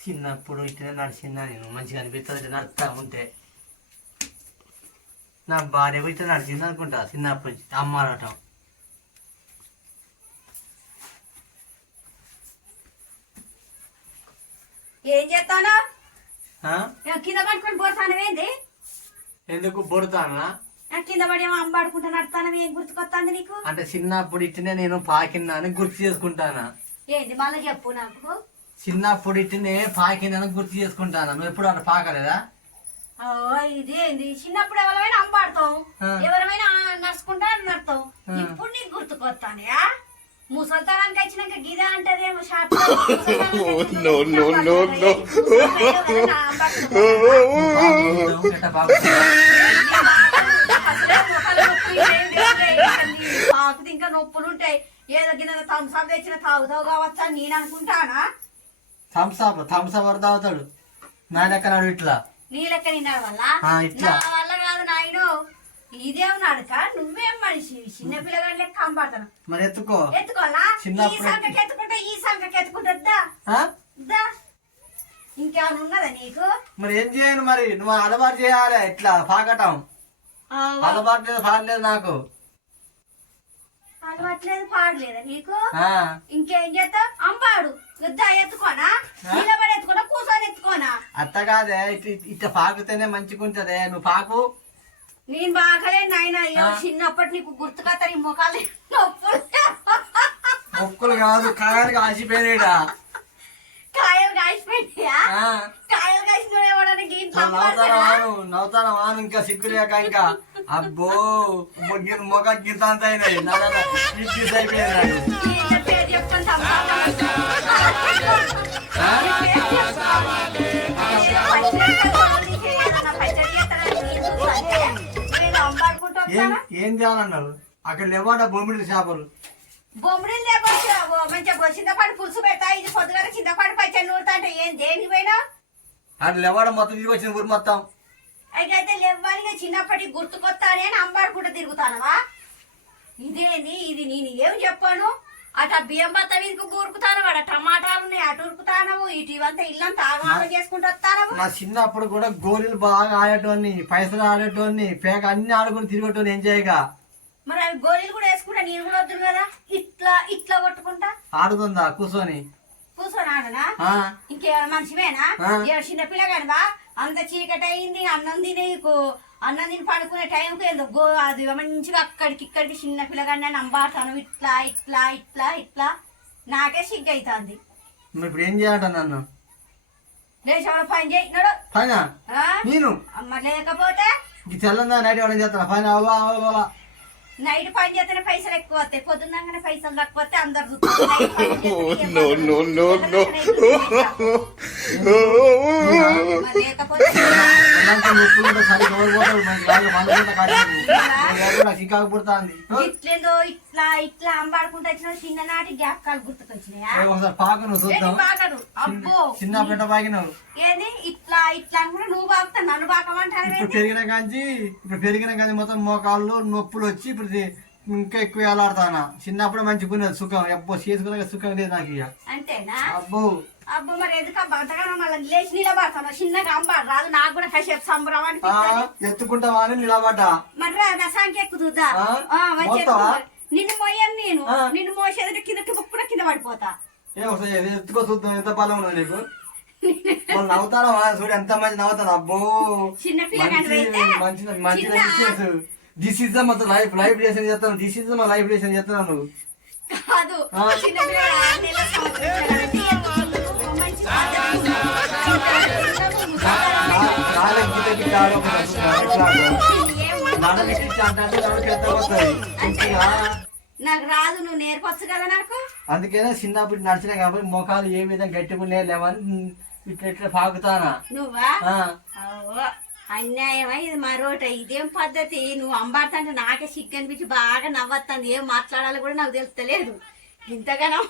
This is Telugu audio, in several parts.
చిన్నప్పుడు ఇట్లా నడిచిందా నేను? మంచిగా అనిపిస్తుంది ఇట్లా నడుస్తా ఉంటే? నా భార్య ఇట్లా నడిచింది అనుకుంటా చిన్నప్పటి నుంచి అమ్మారటం ఏం చేస్తాను? ఆ? కింద పడుకొని పోతాను ఏంది? ఎందుకు బొడతానా? కింద పడి ఏమో అంబాడుకుంటా నడతాను ఏం గుర్తుకొస్తుంది నీకు? అంటే చిన్నప్పుడు ఇట్లనే నేను పాకినా అని గుర్తు చేసుకుంటానా? ఏంది? మళ్ళీ చెప్పు నాకు. చిన్నప్పుడు ఇట్లనే పాకిందని గుర్తు చేసుకుంటానా? నువ్వు ఎప్పుడు అట్లా పాకలేదా? ఓ, ఇది ఏంది? చిన్నప్పుడు ఎవరైనా అంబాడతాం. ఎవరైనా నడుచుకుంటా నడతాం. ఇప్పుడు నీకు గుర్తుకొస్తానయా? ముసల్తానానికి వచ్చినాక గిదా అంటదేమో షాప్ ఇంకా నొప్పులు ఉంటాయి ఏదో గిన్నె థమ్స్అప్ తెచ్చిన తాగుతావు కావచ్చా? అని నేను అనుకుంటానా? థమ్స్ అప్ థమ్స్ అప్ వరకు తాగుతాడు? నా లెక్క నాడు ఇట్లా. నీ లెక్క నిన్న వల్ల? ఆ, ఇట్లా. నా వల్ల కాదు నాయను. ఇదేం నడక నువ్వేం మనిషి? చిన్న పిల్లగాడి లెక్క కంపడతాను మరి ఎత్తుకో. ఎత్తుకోవాలా? ఈ చిన్నప్పుడు- సంఖకి ఎత్తుకుంటే ఈ సంఖకి ఎత్తుకుంటుందా ఆ? దా. ఇంకేమైనా ఉన్నదా నీకు? మరి ఏం చేయను మరి? నువ్వు అలవాటు చేయాలి ఇట్లా పాకటం. అలవాటు లేదు పాడలేదు నాకు. అలవాట్లేదు పాడలేదా నీకు? ఆ, ఇంకేం చేస్తావు? అంబాడు. ఎత్తుకోనా? నిలబడి ఎత్తుకోనా? కూర్చొని ఎత్తుకోనా? అత్త కాదే ఇట్లా ఇట్లా పాకుతేనే మంచిగా ఉంటదే నువ్వు పాకు. నేను బాగలే నాయన. చిన్నప్పటి నీకు గుర్తుకొస్తా నీ ముఖాలు నొప్పులు. మొక్కులు కాదు కాయలు కాసిపోయినాడా కాయలు కాసిపోయినాయా? కాయలు కాసిన నవ్వుతాను? వాను నవ్వుతాను వాను ఇంకా సిగ్గు లేక ఇంకా. అబ్బో మొగ్గిన మొగ గింత అంత అయినాయి గిస్ ఏం చేయాలన్నారు అక్కడ లేవాడ బొమ్మిడి చేపలు. బొమ్మడిని లేకొచ్చు మంచిగా చింతపాటు పులుసు పెడతా ఇది పొద్దుగాల చింతపాటు పచ్చడి నూరుతా అంటే ఏం దేనికి పోయినా? అక్కడ లేవాడ మొత్తం తిరిగి వచ్చిన ఊరు మొత్తం. అయితే లేవ్వాలి చిన్నప్పటి గుర్తుకొస్తానే అని అంబాడుకుంటూ తిరుగుతానవా? ఇదేంది? ఇది నేను ఏం చెప్పాను? అట బియ్యం బత్త వీరికి ఊరుకుతాను వాడ టమాటాలు ఉన్నాయి అటు ఉరుకుతానవు ఇటు ఇవంతా ఇల్లంతా ఆగమాగం చేసుకుంటూ వస్తానవు నా చిన్నప్పుడు కూడా గోళీలు బాగా ఆడేటోని పైసలు ఆడేటోని పేక అన్ని ఆడుకొని తిరిగేటోని ఏం చేయగా మరి అవి గోళీలు కూడా వేసుకుంటా నేను కూడా వద్దు కదా? ఇట్లా ఇట్లా కొట్టుకుంటా? ఆడుతుందా కూర్చొని? కూర్చొని ఆడనా? ఇంకేమైనా మనిషివేనా. ఏ చిన్న పిల్లగానివా అంత చీకటి అయింది అన్నం తిని అన్నం తిని పడుకునే టైంకి ఏందో గో అది మంచిగా అక్కడికి ఇక్కడికి చిన్న పిల్లగాని నేను అంబాడతాను. ఇట్లా ఇట్లా ఇట్లా ఇట్లా. నాకే సిగ్గు అవుతుంది మరి ఇప్పుడు ఏం చేయాలంట నన్ను? పని చేసినాడు పైన? ఆ? నేను? అమ్మ లేకపోతే? ఈ తెల్లందా నైట్ ఎవరైనా చేస్తాను పైన అవ్వా, అవ్వా, అవ్వా. నైట్ పని చేస్తేనే పైసలు ఎక్కువ వస్తాయి. పొద్దున్నగానే పైసలు తక్కువ వస్తే అందరు చూస్తారు. నైట్ పని చేస్తేనే no, no, no, no. మరి లేకపోతే ఇలాంటి నొప్పులు ఉంటే సరి రోజు పోతాడు మంచి బాగా పండుకుంటా కాదు నాకు చికాకు పుడుతుంది? ఇట్లేదో ఇట్లా ఇట్లా అంబాడుకుంటూ వచ్చిన చిన్ననాటి గుర్తుకొచ్చినాయా? ఒకసారి చూద్దాం. బాగరు అబ్బో. చిన్న పెద్ద పాకినావు ఏది? ఇట్లా ఇట్లా నువ్వు నన్ను ఇప్పుడు పెరిగిన కాంచి ఇప్పుడు పెరిగిన కాంచి మొత్తం మోకాళ్ళు నొప్పులు వచ్చి ఇప్పుడు ఇంకా ఎక్కువ వేలాడుతానా? చిన్నప్పుడు మంచిగున్నది సుఖం. ఎబ్బో చేసుకునే సుఖం లేదు నాకు ఇక. అంతేనా? అబ్బో. అబ్బో మరి ఎందుకు బతకడం మళ్ళీ లేచి నిలబడతాను చిన్నగా అంబాడు రాదు నాకు కూడా కాసేపు సంబరం అనిపిస్తుంది. ఎత్తుకుంటావా అని నిలబడ్డా? మరి రా, నా సంఖ్య ఎక్కుతుందా? నిన్ను మోయను నేను. నిన్ను మోసేది కింద టుపుక్కున కింద పడిపోతా. ఎత్తుకో చూద్దాం ఎంత బలం ఉన్నది నీకు? వాళ్ళు నవ్వుతానా చూడు ఎంత మంచి నవ్వుతాను అబ్బో. మంచి మంచి దిస్ ఇస్ మొత్తం లైఫ్ లైఫ్ లేషన్ చేస్తాను. దిస్ ఇస్ మా లైఫ్ నువ్వు. కాదు. చిన్న ఆరు నెలల వస్తుంది ఇంకా నాకు రాదు నువ్వు నేర్పొచ్చు కదా నాకు? అందుకనే చిన్నప్పుడు నడిచిన కాబట్టి మొఖాలు ఏ విధంగా గట్టిగా లేవని ఇట్లా ఇట్లా పాకుతానా నువ్వా? అన్యాయమా? ఇది మరోట. ఇదేం పద్ధతి? నువ్వు అంబాడుతుంటే నాకే సిగ్గు అనిపించి బాగా నవ్వుతుంది ఏం మాట్లాడాలో కూడా నాకు తెలుస్తలేదు. ఇంతగానో.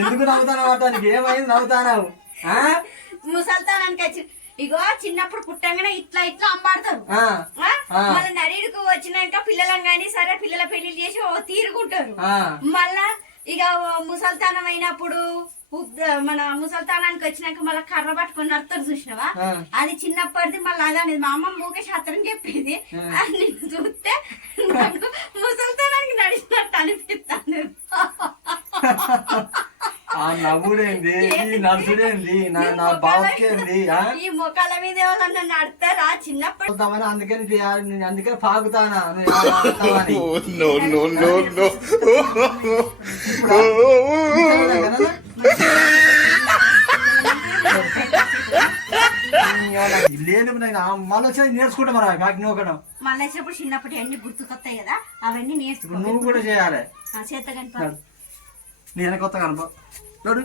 ఎందుకు ఏమైంది నవ్వుతానావు? ముసల్తానానికి వచ్చి ఇగో చిన్నప్పుడు పుట్టంగానే ఇట్లా ఇట్లా అంబాడతారు. మళ్ళీ నడిడుకు వచ్చినాక పిల్లలం గాని సరే పిల్లల పెళ్ళి చేసి తీరుకుంటారు. మళ్ళా ఇక ముసల్తానం అయినప్పుడు మన ముసల్తానానికి వచ్చినాక మళ్ళీ కర్ర పట్టుకొని నడతారు చూసినావా. అది చిన్నప్పటిది మళ్ళీ అదే అనేది మా అమ్మ మూకే శాస్త్రం చెప్పింది. అది చూస్తే నాకు ముసల్తానానికి నడిచినట్టు అనిపిస్తాను ఆ నవ్వుడేంది? ఈ నడుచుడేంది నా నా బావకేంది? ఈ మొక్కల మీద ఎవరన్నా నడతారా? చిన్నప్పటి వెళ్తామని అందుకని అందుకని పాకుతానా? నువ్వు ఎలా పాకుతావని. Oh, లేని మళ్ళీ వచ్చి నేర్చుకుంటా మరి నాకు నూకడం. మళ్ళీ వచ్చినప్పుడు చిన్నప్పటి అన్ని గుర్తుకొస్తాయి కదా అవన్నీ ఇప్పుడు నేర్చుకో. నువ్వు కూడా చేయాలి. చేత నేను కొత్త కనుప. చూడు